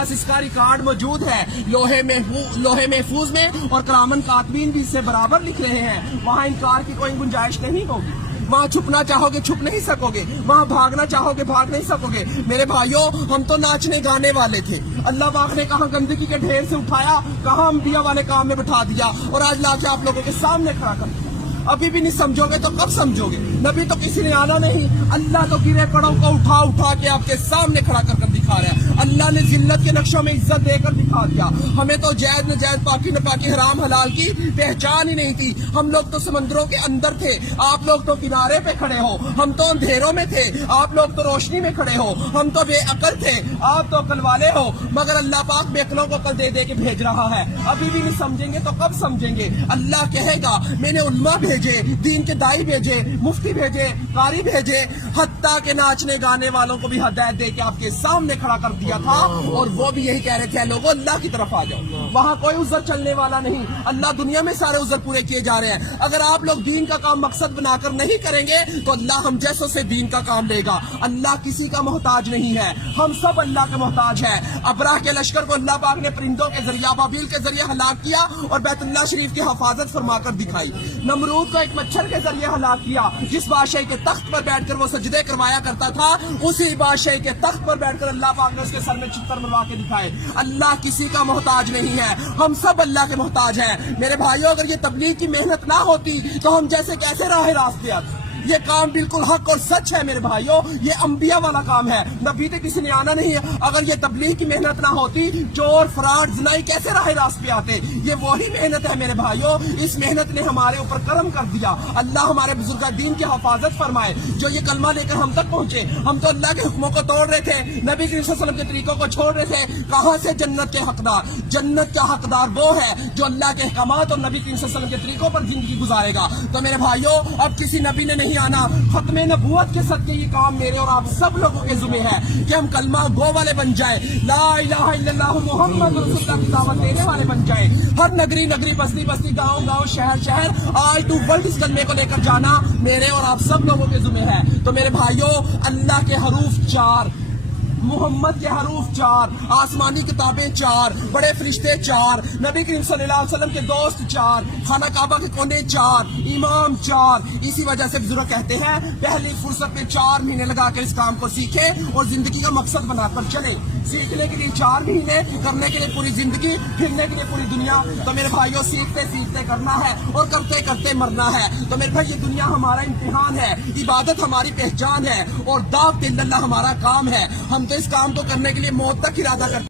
پاس اس کا ریکارڈ موجود ہے لوہے محفوظ میں، اور کرامن کاتبین بھی اس سے برابر لکھ رہے ہیں. وہاں انکار کی کوئی گنجائش نہیں ہوگی. وہاں چھپنا چاہو گے چھپ نہیں سکو گے، وہاں بھاگنا چاہو گے بھاگ نہیں سکو گے. میرے بھائیوں، ہم تو ناچنے گانے والے تھے، اللہ پاک نے کہاں گندگی کے ڈھیر سے اٹھایا، کہاں انبیاء والے کام میں بٹھا دیا، اور آج لا کے آپ لوگوں کے سامنے کھڑا کر دیا. ابھی بھی نہیں سمجھو گے تو کب سمجھو گے؟ نبی تو کسی نے آنا نہیں، اللہ تو گرے پڑوں کو اٹھا کے آپ کے سامنے کھڑا کر دکھا رہا ہے. اللہ نے ذلت کے نقشوں میں عزت دے کر دکھا دیا. ہمیں تو جائز نجائز، پاکی ناپاکی، حرام حلال کی پہچان ہی نہیں تھی. ہم لوگ تو سمندروں کے اندر تھے، آپ لوگ تو کنارے پہ کھڑے ہو. ہم تو اندھیروں میں تھے، آپ لوگ تو روشنی میں کھڑے ہو. ہم تو بے عقل تھے، آپ تو عقل والے ہو. مگر اللہ پاک بے عقلوں کو عقل دے دے کے بھیج رہا ہے. ابھی بھی نہیں سمجھیں گے تو کب سمجھیں گے؟ اللہ کہے گا میں نے علماء بھیجے، دین کے دائی بھیجے، مفتی بھیجے، قاری بھیجے، حتیٰ کہ ناچنے گانے والوں کو بھی ہدایت دے کے آپ کے سامنے کھڑا کر دیا تھا. اور وہ بھی یہی کہہ رہے تھے لوگوں اللہ کی طرف آ جاؤ. وہاں کوئی عذر چلنے والا نہیں. اللہ دنیا میں سارے عذر پورے کیے جا رہے ہیں. اگر آپ لوگ دین کا کام مقصد بنا کر نہیں کریں گے تو اللہ ہم جیسوں سے دین کا کام لے گا. اللہ کسی کا محتاج نہیں ہے، ہم سب اللہ کے محتاج ہیں. ابراہ کے لشکر کو اللہ پاک نے پرندوں کے ذریعے، ابابیل کے ذریعے ہلاک کیا اور بیت اللہ شریف کی حفاظت فرما کر دکھائی. نمرود کو ایک مچھر کے ذریعے ہلاک کیا. جس بادشاہ کے تخت پر بیٹھ کر وہ سجدے کروایا کرتا تھا، اسی بادشاہ کے تخت پر بیٹھ کر اللہ پاک نے اس کے سر میں چھتر مروا کے دکھائے. اللہ کسی کا محتاج نہیں ہے، ہم سب اللہ کے محتاج ہیں. میرے بھائیوں، اگر یہ تبلیغ کی محنت نہ ہوتی تو ہم جیسے کیسے راہ راستے آتے. یہ کام بالکل حق اور سچ ہے میرے بھائیوں، یہ انبیاء والا کام ہے. نبی تو کسی نے آنا نہیں ہے. اگر یہ تبلیغ کی محنت نہ ہوتی، چور، فراڈ، زنائی کیسے راہ راست پہ آتے؟ یہ وہی محنت ہے میرے بھائیوں. اس محنت نے ہمارے اوپر کرم کر دیا. اللہ ہمارے بزرگ دین کی حفاظت فرمائے جو یہ کلمہ لے کر ہم تک پہنچے. ہم تو اللہ کے حکموں کو توڑ رہے تھے، نبی کریم صلی اللہ علیہ وسلم کے طریقوں کو چھوڑ رہے تھے. کہاں سے جنت کے حقدار؟ جنت کا حقدار وہ ہے جو اللہ کے احکامات اور نبی کریم صلی اللہ علیہ وسلم کے طریقوں پر زندگی گزارے گا. تو میرے بھائیوں، اب کسی نبی نے نہیں آنا. ختم نبوت کے صدقے یہ کام میرے اور آپ سب لوگوں کے ذمہ ہے کہ ہم کلمہ گو والے بن جائیں، لا الہ الا اللہ محمد رسول اللہ کی دعوت دینے والے بن جائیں. ہر نگری نگری، بستی بستی، گاؤں گاؤں، شہر شہر، آل ٹو ورلڈ اس کلمے کو لے کر جانا میرے اور آپ سب لوگوں کے ذمہ ہے. تو میرے بھائیوں، اللہ کے حروف 4، محمد کے حروف 4، آسمانی کتابیں 4، بڑے فرشتے 4، نبی کریم صلی اللہ علیہ وسلم کے دوست 4، خانہ کعبہ کے کونے 4، امام 4. اسی وجہ سے بزرگ کہتے ہیں پہلی فرصت میں 4 مہینے لگا کر اس کام کو سیکھیں اور زندگی کا مقصد بنا کر چلیں. سیکھنے کے لیے 4 مہینے، کرنے کے لیے پوری زندگی، پھرنے کے لیے پوری دنیا. تو میرے بھائیوں، سیکھتے سیکھتے کرنا ہے اور کرتے کرتے مرنا ہے. تو میرے بھائی، یہ دنیا ہمارا امتحان ہے، عبادت ہماری پہچان ہے، اور دعوت اللہ ہمارا کام ہے. ہم تو اس کام کو کرنے کے لیے موت تک ارادہ کرتے ہیں.